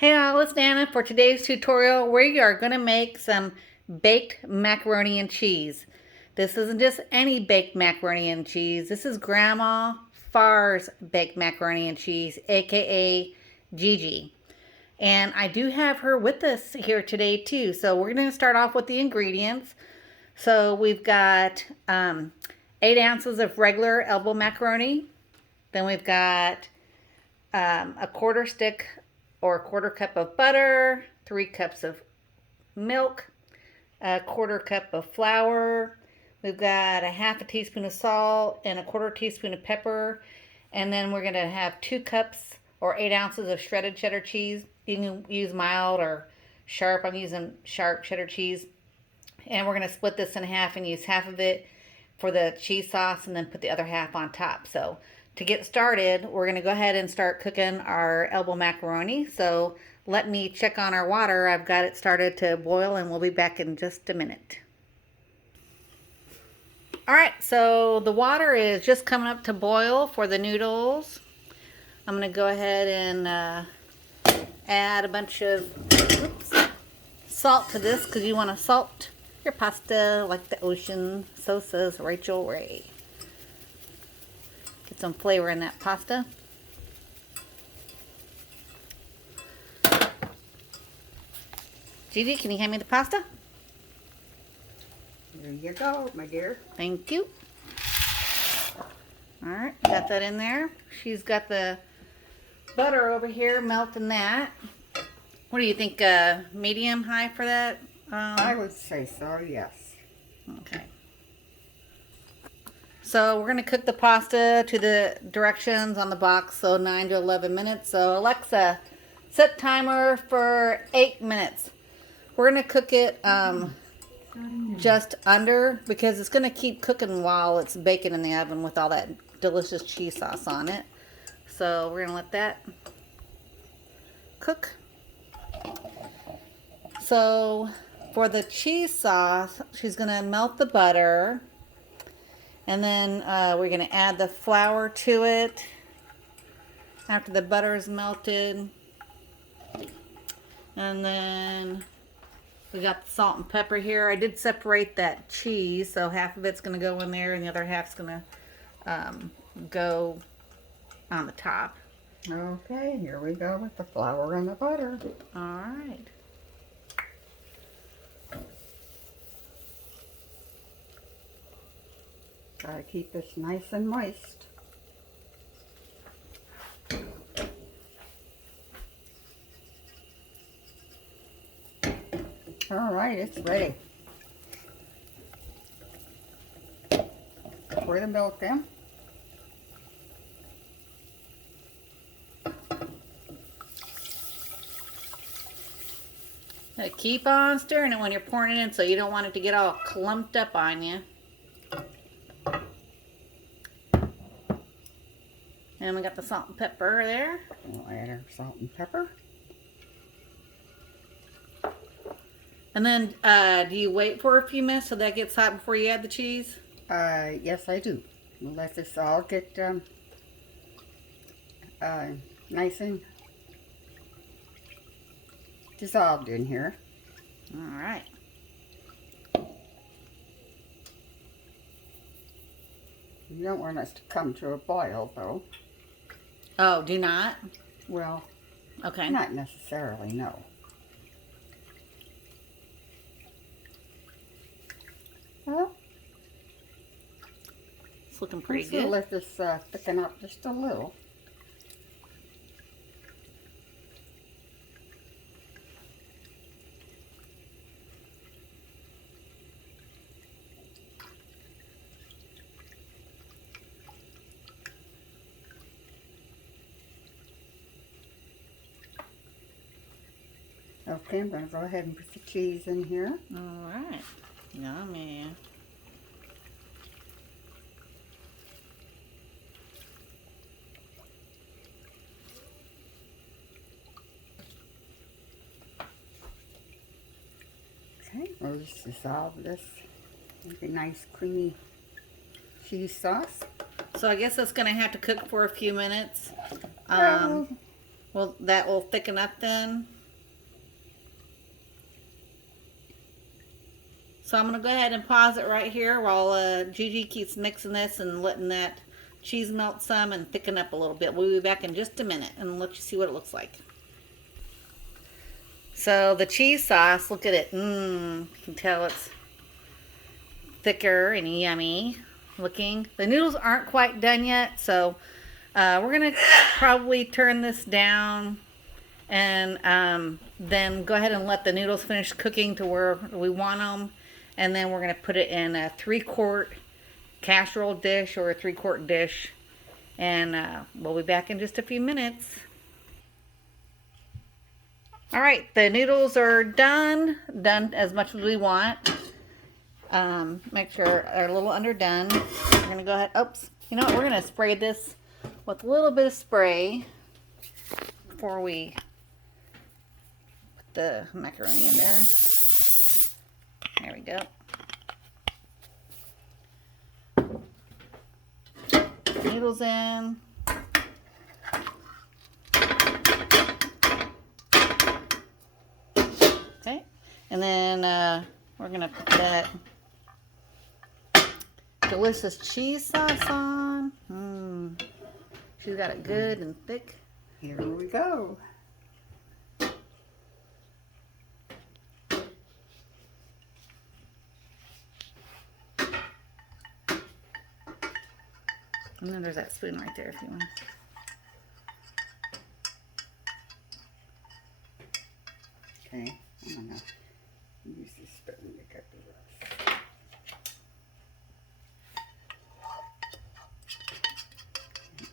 Hey all, it's Nana. For today's tutorial, we are going to make some baked macaroni and cheese. This isn't just any baked macaroni and cheese. This is Grandma Far's baked macaroni and cheese, aka Gigi. And I do have her with us here today too. So we're going to start off with the ingredients. So we've got 8 ounces of regular elbow macaroni. Then we've got a quarter stick or a quarter cup of butter, 3 cups of milk, a quarter cup of flour. We've got a half a teaspoon of salt and a quarter teaspoon of pepper. And then we're going to have 2 cups or 8 ounces of shredded cheddar cheese. You can use mild or sharp. I'm using sharp cheddar cheese. And we're going to split this in half and use half of it for the cheese sauce and then put the other half on top. So to get started, we're going to go ahead and start cooking our elbow macaroni. So let me check on our water. I've got it started to boil and we'll be back in just a minute. Alright, so the water is just coming up to boil for the noodles. I'm going to go ahead and add a bunch of salt to this because you want to salt your pasta like the ocean. So says Rachel Ray. Get some flavor in that pasta. Gigi, can you hand me the pasta? There you go, my dear. Thank you. Alright, got that in there. She's got the butter over here melting that. What do you think, medium high for that? I would say so, yes. Okay. So we're going to cook the pasta to the directions on the box, so 9 to 11 minutes. So Alexa, set timer for 8 minutes. We're going to cook it just under because it's going to keep cooking while it's baking in the oven with all that delicious cheese sauce on it. So we're going to let that cook. So for the cheese sauce, she's going to melt the butter. And then we're going to add the flour to it after the butter is melted. And then we got the salt and pepper here. I did separate that cheese, so half of it's going to go in there and the other half's going to go on the top. Okay, here we go with the flour and the butter. All right. Gotta keep this nice and moist. All right, it's ready. Pour the milk in. Keep on stirring it when you're pouring it in so you don't want it to get all clumped up on you. And we got the salt and pepper there. We'll add our salt and pepper. And then, do you wait for a few minutes so that gets hot before you add the cheese? Yes, I do. We'll let this all get nice and dissolved in here. All right. You don't want us to come to a boil, though. Oh, do not? Well, okay. Not necessarily, no. Well, It's looking pretty let's good. let this thicken up just a little. Okay, I'm going to go ahead and put the cheese in here. All right. Yummy. Okay, we'll just dissolve this. Make a nice creamy cheese sauce. So I guess that's going to have to cook for a few minutes. Well, Well, that will thicken up then. So I'm going to go ahead and pause it right here while Gigi keeps mixing this and letting that cheese melt some and thicken up a little bit. We'll be back in just a minute and let you see what it looks like. So the cheese sauce, look at it. You can tell it's thicker and yummy looking. The noodles aren't quite done yet, so we're going to probably turn this down and then go ahead and let the noodles finish cooking to where we want them. And then we're going to put it in a 3-quart casserole dish or a 3-quart dish. And we'll be back in just a few minutes. All right, the noodles are done as much as we want. Make sure they're a little underdone. We're going to go ahead, oops. You know what, we're going to spray this with a little bit of spray before we put the macaroni in there. There we go. Noodles in. Okay. And then we're going to put that delicious cheese sauce on. She's got it good and thick. Here we go. And then there's that spoon right there if you want. Okay, I'm going to use this spoon to cut the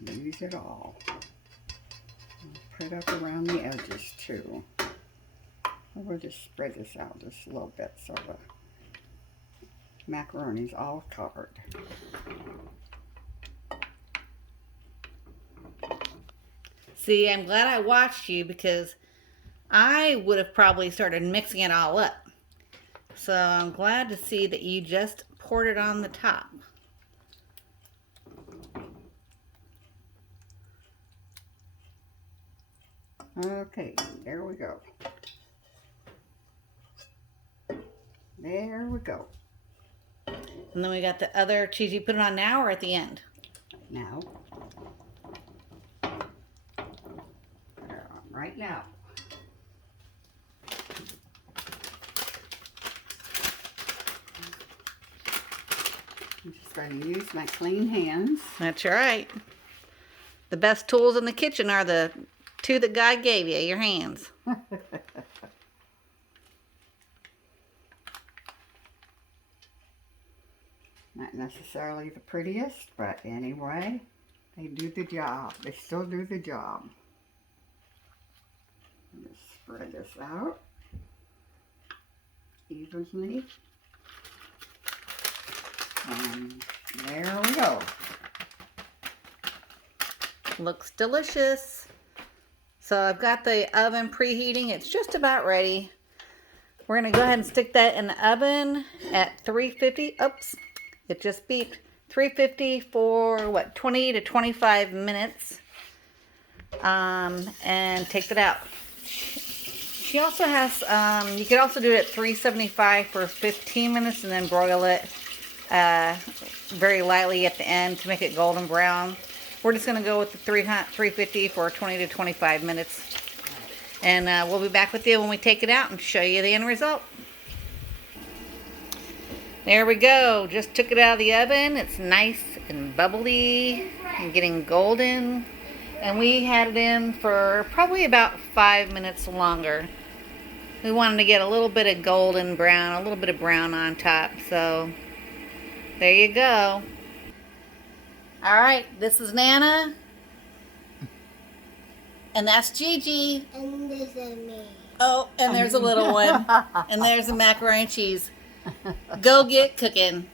rest. Use it all. Put it up around the edges too. We'll just spread this out just a little bit so the macaroni's all covered. See, I'm glad I watched you because I would have probably started mixing it all up. So I'm glad to see that you just poured it on the top. Okay, there we go. There we go. And then we got the other cheese. You put it on now or at the end? Now. Right now. I'm just going to use my clean hands. That's right. The best tools in the kitchen are the 2 that God gave you, your hands. Not necessarily the prettiest, but anyway, they do the job. They still do the job. Just spread this out evenly. And there we go. Looks delicious. So I've got the oven preheating. It's just about ready. We're going to go ahead and stick that in the oven at 350. Oops, it just beeped. 350 for what, 20 to 25 minutes. And take that out. She also has, you could also do it at 375 for 15 minutes and then broil it very lightly at the end to make it golden brown. We're just going to go with the 350 for 20 to 25 minutes. And we'll be back with you when we take it out and show you the end result. There we go. Just took it out of the oven. It's nice and bubbly and getting golden. And we had it in for probably about 5 minutes longer. We wanted to get a little bit of golden brown, a little bit of brown on top. So there you go. All right, this is Nana. And that's Gigi. And this is me. Oh, and there's a little one. And there's the macaroni and cheese. Go get cooking.